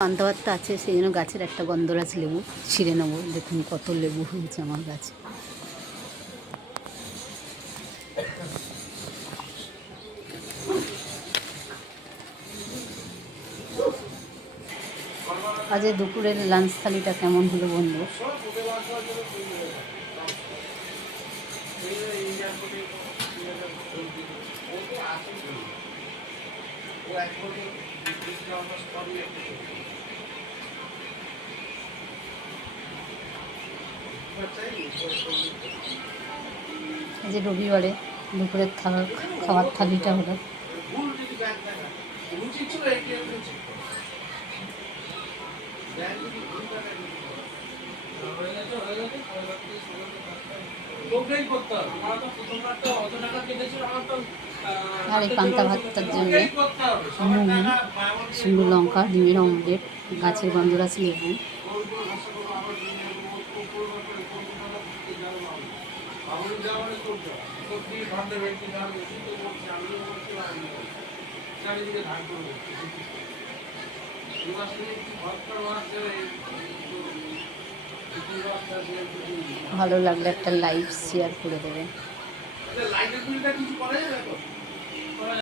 পান্তা ভাতটা আছে, সেই জন্য গাছের একটা গন্ধরাজ লেবু ছিঁড়ে নেবো। দেখুন কত লেবু হয়েছে আমার গাছে। আজ দুপুরের লাঞ্চ থালিটা কেমন হলো বন্ধু? এই যে রবিবারে দুপুরের খাওয়ার থালিটা হলো। আর এই পান্তা ভাতটার জন্য নুন, শুকনো লঙ্কা, ডিমের অমলেট, গাছের গন্ধরাজ লেবু, ভালো লাগলে একটা লাইক শেয়ার করে দেবেন।